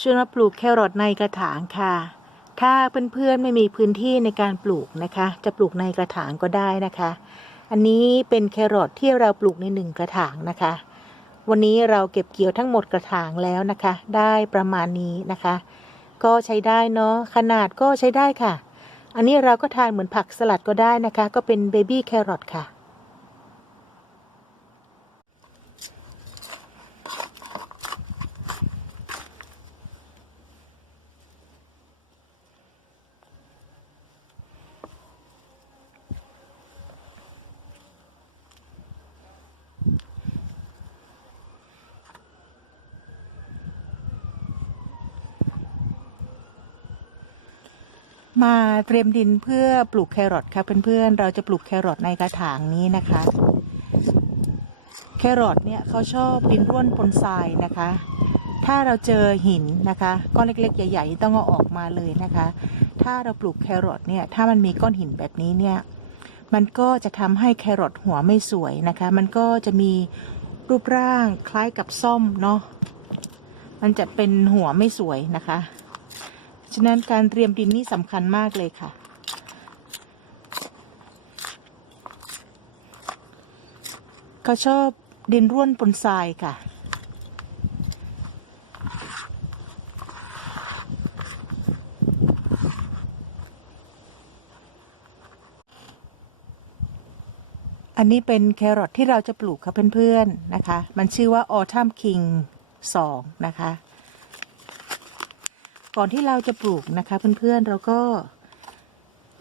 ชวนมาปลูกแครอทในกระถางค่ะ ถ้าเพื่อนๆไม่มีพื้นที่ในการปลูกนะคะ จะปลูกในกระถางก็ได้นะคะ อันนี้เป็นแครอทที่เราปลูกในหนึ่งกระถางนะคะ วันนี้เราเก็บเกี่ยวทั้งหมดกระถางแล้วนะคะ ได้ประมาณนี้นะคะ ก็ใช้ได้เนาะขนาดก็ใช้ได้ค่ะ อันนี้เราก็ทานเหมือนผักสลัดก็ได้นะคะ ก็เป็นเบบี้แครอทค่ะ มาเตรียมดินเพื่อปลูกแครอทค่ะเพื่อนๆ เราจะปลูกแครอทในกระถางนี้นะคะ แครอทเนี่ยเขาชอบดินร่วนปนทรายนะคะ ถ้าเราเจอหินนะคะก้อนเล็กๆ ใหญ่ๆ ต้องเอาออกมาเลยนะคะ ถ้าเราปลูกแครอทเนี่ยถ้ามันมีก้อนหินแบบนี้เนี่ยมันก็จะทำให้แครอทหัวไม่สวยนะคะ มันก็จะมีรูปร่างคล้ายกับส้มเนาะมันจะเป็นหัวไม่สวยนะคะะนั้นการเตรียมดินนี่สำคัญมากเลยค่ะ เขาชอบดินร่วนปนทรายค่ะ อันนี้เป็นแครอทที่เราจะปลูกค่ะเพื่อนๆนะคะ มันชื่อว่า Autumn King 2นะคะ ก่อนที่เราจะปลูกนะคะ เพื่อนๆเราก็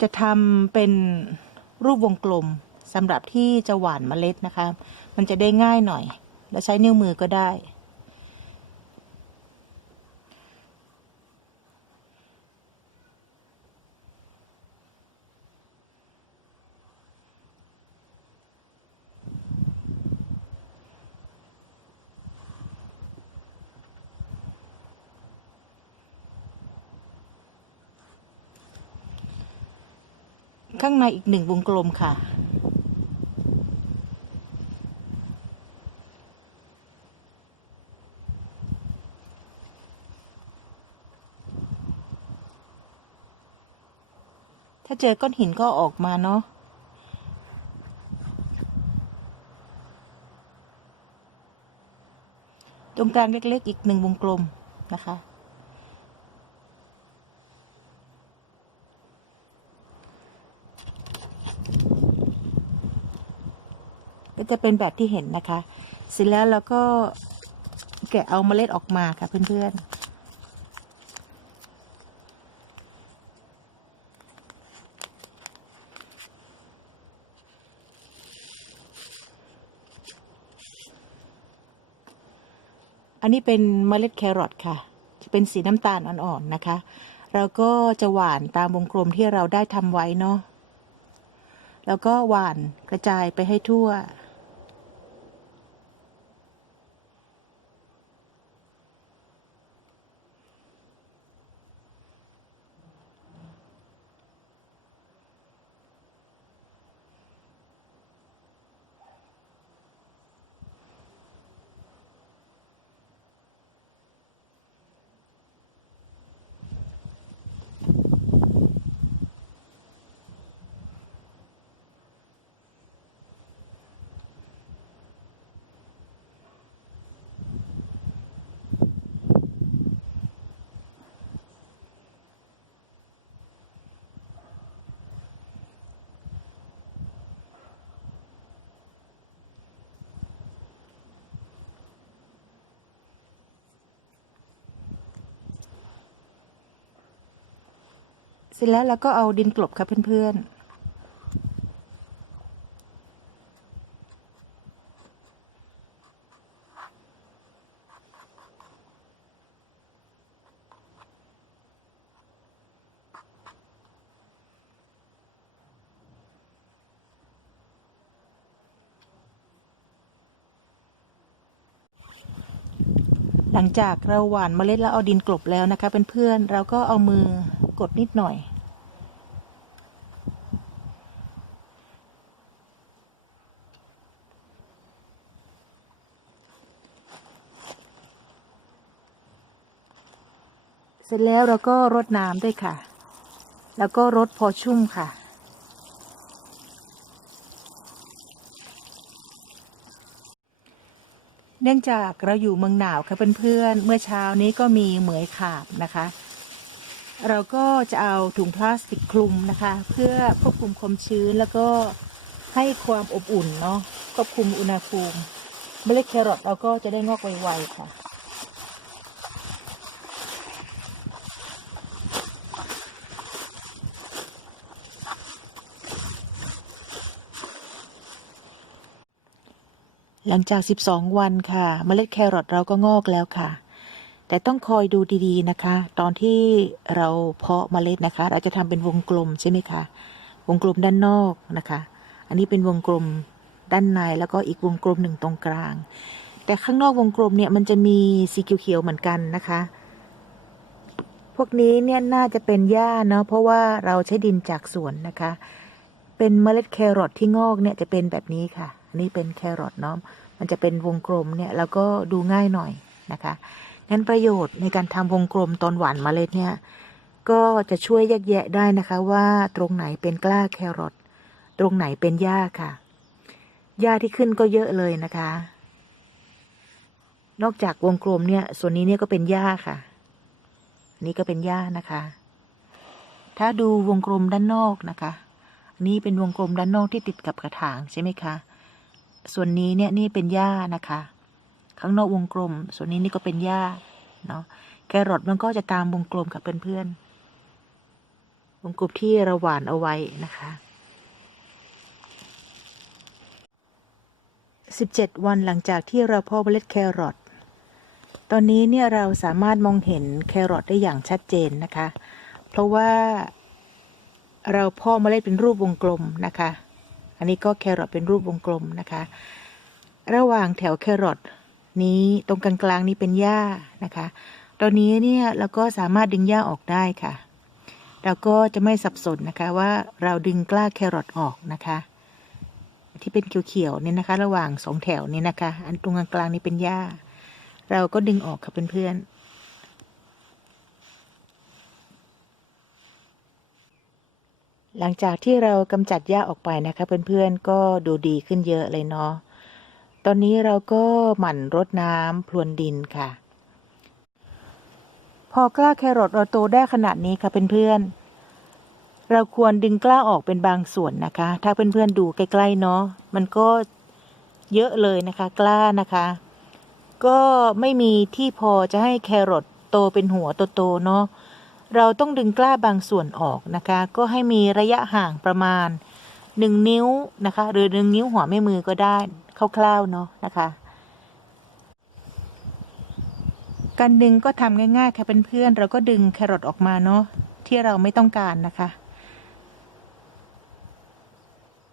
จะทำเป็นรูปวงกลมสำหรับที่จะหว่านเมล็ดนะคะ มันจะได้ง่ายหน่อย แล้วใช้นิ้วมือก็ได้ ข้างในอีกหนึ่งวงกลมค่ะ ถ้าเจอก้อนหินก็ออกมาเนาะตรงกลางเล็กๆอีกหนึ่งวงกลมนะคะ ก็จะเป็นแบบที่เห็นนะคะ เสร็จแล้วเราก็แกะเอาเมล็ดออกมาค่ะเพื่อนๆอันนี้เป็นเมล็ดแครอทค่ะจะเป็นสีน้ำตาลอ่อนๆนะคะ เราก็จะหว่านตามวงกลมที่เราได้ทำไว้เนาะ แล้วก็หว่านกระจายไปให้ทั่ว เสร็จแล้วเราก็เอาดินกลบค่ะเพื่อนๆหลังจากเราหว่านเมล็ดแล้วเอาดินกลบแล้วนะคะเพื่อนๆเราก็เอามือ กดนิดหน่อย เสร็จแล้วเราก็รดน้ำด้วยค่ะ แล้วก็รดพอชุ่มค่ะเนื่องจากเราอยู่เมืองหนาวค่ะเพื่อนๆเมื่อเช้านี้ก็มีเหมยขาบนะคะ เราก็จะเอาถุงพลาสติกคลุมนะคะ เพื่อควบคุมความชื้นแล้วก็ให้ความอบอุ่นเนาะควบคุมอุณหภูมิเมล็ดแครอทเราก็จะได้งอกไวๆค่ะหลังจาก 12 วันค่ะ เมล็ดแครอทเราก็งอกแล้วค่ะ แต่ต้องคอยดูดีๆนะคะ ตอนที่เราเพาะเมล็ดนะคะ เราจะทำเป็นวงกลมใช่ไหมคะวงกลมด้านนอกนะคะ อันนี้เป็นวงกลมด้านในแล้วก็อีกวงกลมหนึ่งตรงกลาง แต่ข้างนอกวงกลมเนี่ยมันจะมีสีเขียวๆเหมือนกันนะคะ พวกนี้เนี่ยน่าจะเป็นหญ้าเนาะเพราะว่าเราใช้ดินจากสวนนะคะ เป็นเมล็ดแครอทที่งอกเนี่ยจะเป็นแบบนี้ค่ะ อันนี้เป็นแครอทเนาะมันจะเป็นวงกลมเนี่ยแล้วก็ดูง่ายหน่อยนะคะ งั้นประโยชน์ในการทำวงกลมตอนหว่านเมล็ดเนี่ยก็จะช่วยแยกแยะได้นะคะว่าตรงไหนเป็นกล้าแครอทตรงไหนเป็นหญ้าค่ะหญ้าที่ขึ้นก็เยอะเลยนะคะ นอกจากวงกลมเนี่ยส่วนนี้เนี่ยก็เป็นหญ้าค่ะนนี้ก็เป็นหญ้านะคะ ถ้าดูวงกลมด้านนอกนะคะนนี้เป็นวงกลมด้านนอกที่ติดกับกระถางใช่ไหมคะ ส่วนนี้เนี่ยนี่เป็นหญ้านะคะ ข้างนอกวงกลม ส่วนนี้นี่ก็เป็นหญ้าเนาะแครอทมันก็จะตามวงกลมกับเพื่อนๆวงกลมที่เราหว่านเอาไว้นะคะ17 วันหลังจากที่เราเพาะเมล็ดแครอท ตอนนี้เนี่ยเราสามารถมองเห็นแครอทได้อย่างชัดเจนนะคะ เพราะว่าเราเพาะเมล็ดเป็นรูปวงกลมนะคะ อันนี้ก็แครอทเป็นรูปวงกลมนะคะ ระหว่างแถวแครอท นี้ตรงกลางๆนี้เป็นหญ้านะคะ ตอนนี้เนี่ยเราก็สามารถดึงหญ้าออกได้ค่ะ เราก็จะไม่สับสนนะคะว่าเราดึงกล้าแครอทออกนะคะ ที่เป็นเขียวๆเนี่ยนะคะ ระหว่างสองแถวนี้นะคะ อันตรงกลางๆนี้เป็นหญ้า เราก็ดึงออกค่ะเพื่อนๆหลังจากที่เรากำจัดหญ้าออกไปนะคะเพื่อนๆก็ดูดีขึ้นเยอะเลยเนาะ ตอนนี้เราก็หมั่นรดน้ำพรวนดินค่ะ พอกล้าแครอทเราโตได้ขนาดนี้ค่ะเพื่อนๆเราควรดึงกล้าออกเป็นบางส่วนนะคะ ถ้าเพื่อนๆดูใกล้ๆเนาะมันก็เยอะเลยนะคะกล้านะคะ ก็ไม่มีที่พอจะให้แครอทโตเป็นหัวโตๆเนาะเราต้องดึงกล้าบางส่วนออกนะคะ ก็ให้มีระยะห่างประมาณหนึ่งนิ้วนะคะ หรือหนึ่งนิ้วหัวแม่มือก็ได้ คร่าวๆเนาะนะคะการดึงก็ทำง่ายๆค่ะเพื่อนๆเราก็ดึงแครอทออกมาเนาะที่เราไม่ต้องการนะคะ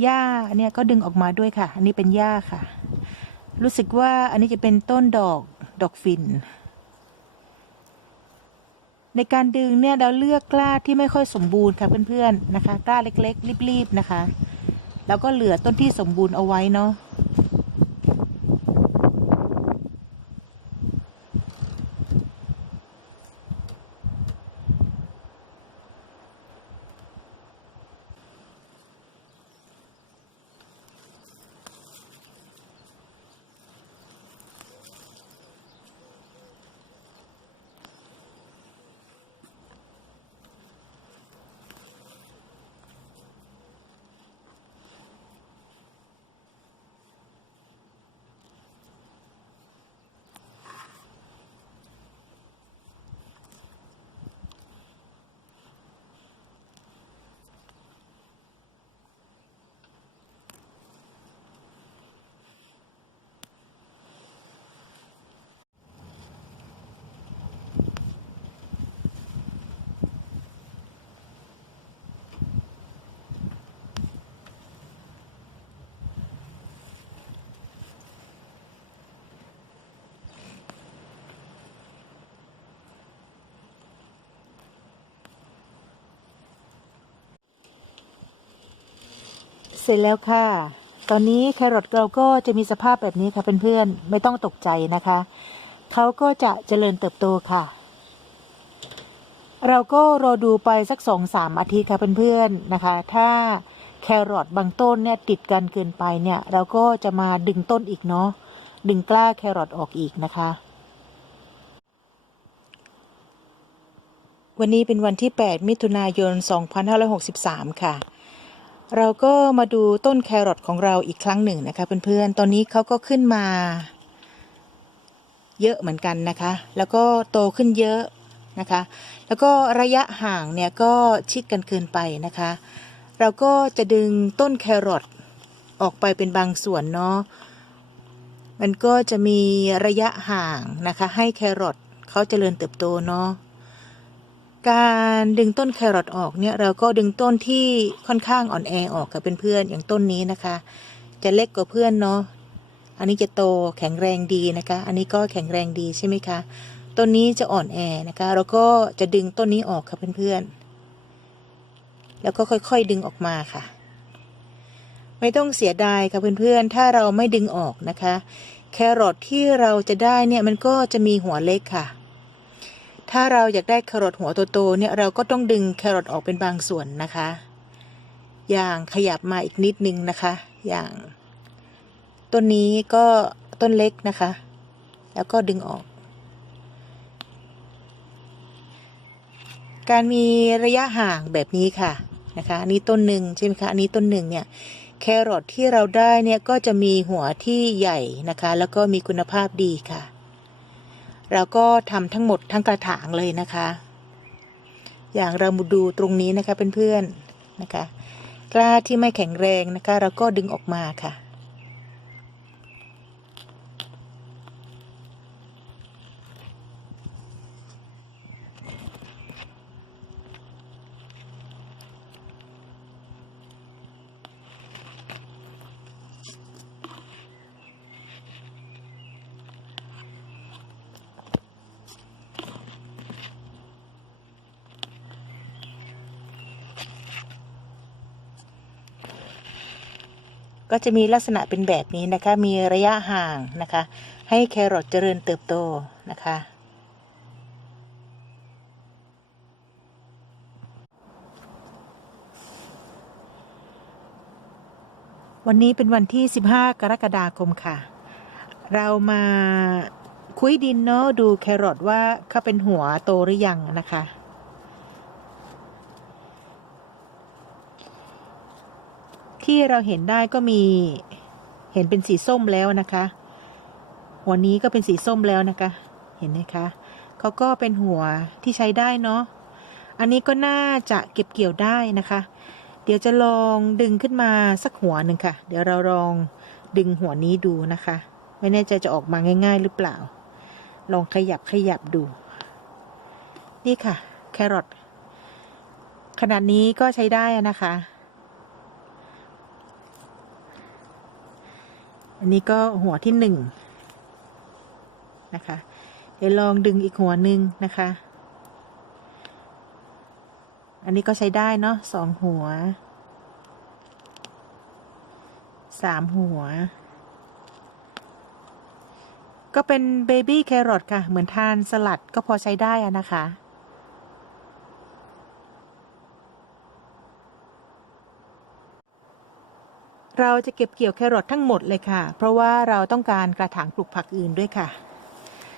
หญ้าเนี่ยก็ดึงออกมาด้วยค่ะ อันนี้เป็นหญ้าค่ะ รู้สึกว่าอันนี้จะเป็นต้นดอกดอกฝิ่นในการดึงเนี่ยเราเลือกกล้าที่ไม่ค่อยสมบูรณ์ค่ะเพื่อนๆนะคะ กล้าเล็กๆรีบๆนะคะ แล้วก็เหลือต้นที่สมบูรณ์เอาไว้เนาะ เสร็จแล้วค่ะ ตอนนี้แครอทเราก็จะมีสภาพแบบนี้ค่ะเพื่อนๆ ไม่ต้องตกใจนะคะ เขาก็จะเจริญเติบโตค่ะ เราก็รอดูไปสักสองสามอาทิตย์ค่ะเพื่อนๆนะคะ ถ้าแครอทบางต้นเนี่ยติดกันเกินไปเนี่ย เราก็จะมาดึงต้นอีกเนาะ ดึงกล้าแครอทออกอีกนะคะวันนี้เป็นวันที่ 8 มิถุนายน 2563 ค่ะ เราก็มาดูต้นแครอทของเราอีกครั้งหนึ่งนะคะเพื่อนๆ ตอนนี้เขาก็ขึ้นมา เยอะเหมือนกันนะคะ แล้วก็โตขึ้นเยอะนะคะ แล้วก็ระยะห่างเนี่ยก็ชิดกันเกินไปนะคะ เราก็จะดึงต้นแครอทออกไปเป็นบางส่วนเนาะ มันก็จะมีระยะห่างนะคะ ให้แครอทเขาเจริญเติบโตเนาะ การดึงต้นแครอทออกเนี่ยเราก็ดึงต้นที่ค่อนข้างอ่อนแอออกกับเพื่อนๆอย่างต้นนี้นะคะ จะเล็กกว่าเพื่อนเนาะอันนี้จะโตแข็งแรงดีนะคะ อันนี้ก็แข็งแรงดีใช่ไหมคะต้นนี้จะอ่อนแอนะคะเราก็จะดึงต้นนี้ออกค่ะเพื่อนๆแล้วก็ค่อยๆดึงออกมาค่ะ ไม่ต้องเสียดายค่ะเพื่อนๆถ้าเราไม่ดึงออกนะคะ แครอทที่เราจะได้เนี่ยมันก็จะมีหัวเล็กค่ะ ถ้าเราอยากได้แครอทหัวโตๆเนี่ยเราก็ต้องดึงแครอทออกเป็นบางส่วนนะคะ อย่างขยับมาอีกนิดนึงนะคะ อย่างต้นนี้ก็ต้นเล็กนะคะ แล้วก็ดึงออก การมีระยะห่างแบบนี้ค่ะนะคะอันนี้ต้นหนึ่งใช่ไหมคะอันนี้ต้นหนึ่งเนี่ยแครอทที่เราได้เนี่ยก็จะมีหัวที่ใหญ่นะคะ แล้วก็มีคุณภาพดีค่ะ เราก็ทำทั้งหมดทั้งกระถางเลยนะคะ อย่างเรามาดูตรงนี้นะคะเพื่อนๆนะคะกล้าที่ไม่แข็งแรงนะคะ เราก็ดึงออกมาค่ะ ก็จะมีลักษณะเป็นแบบนี้นะคะ มีระยะห่างนะคะ ให้แครอทเจริญเติบโตนะคะ วันนี้เป็นวันที่ 15 กรกฎาคมค่ะ เรามาคุยดินเนาะดูแครอทว่าเขาเป็นหัวโตหรือยังนะคะ ที่เราเห็นได้ก็มีเห็นเป็นสีส้มแล้วนะคะ หัวนี้ก็เป็นสีส้มแล้วนะคะ เห็นไหมคะเขาก็เป็นหัวที่ใช้ได้เนาะอันนี้ก็น่าจะเก็บเกี่ยวได้นะคะ เดี๋ยวจะลองดึงขึ้นมาสักหัวหนึ่งค่ะ เดี๋ยวเราลองดึงหัวนี้ดูนะคะ ไม่แน่ใจจะออกมาง่าย ๆ หรือเปล่า ลองขยับขยับดู นี่ค่ะ แครอทขนาดนี้ก็ใช้ได้นะคะ อันนี้ก็หัวที่หนึ่งนะคะ เดี๋ยวลองดึงอีกหัวหนึ่งนะคะ อันนี้ก็ใช้ได้เนาะสองหัวสามหัว ก็เป็นเบบี้แครอทค่ะ เหมือนทานสลัดก็พอใช้ได้อะนะคะ เราจะเก็บเกี่ยวแครอททั้งหมดเลยค่ะ เพราะว่าเราต้องการกระถางปลูกผักอื่นด้วยค่ะ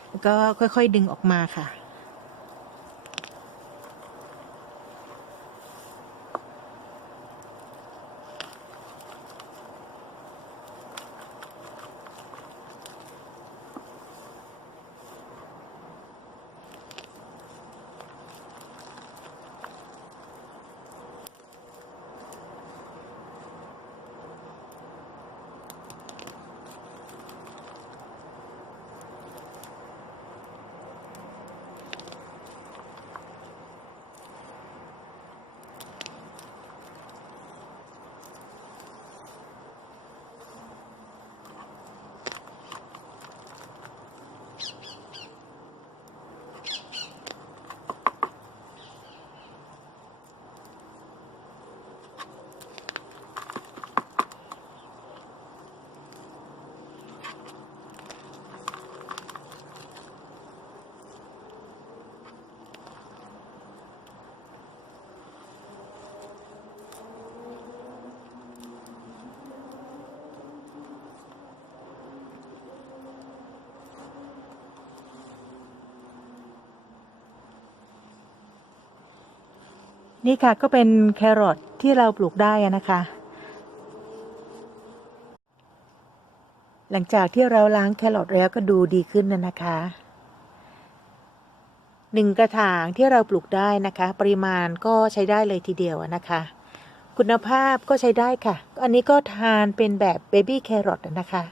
แล้วก็ค่อยๆดึงออกมาค่ะ นี่ค่ะก็เป็นแครอทที่เราปลูกได้นะคะ หลังจากที่เราล้างแครอทแล้วก็ดูดีขึ้นนะนะคะหนึ่งกระถางที่เราปลูกได้นะคะ ปริมาณก็ใช้ได้เลยทีเดียวนะคะ คุณภาพก็ใช้ได้ค่ะ อันนี้ก็ทานเป็นแบบเบบี้แครอทนะคะ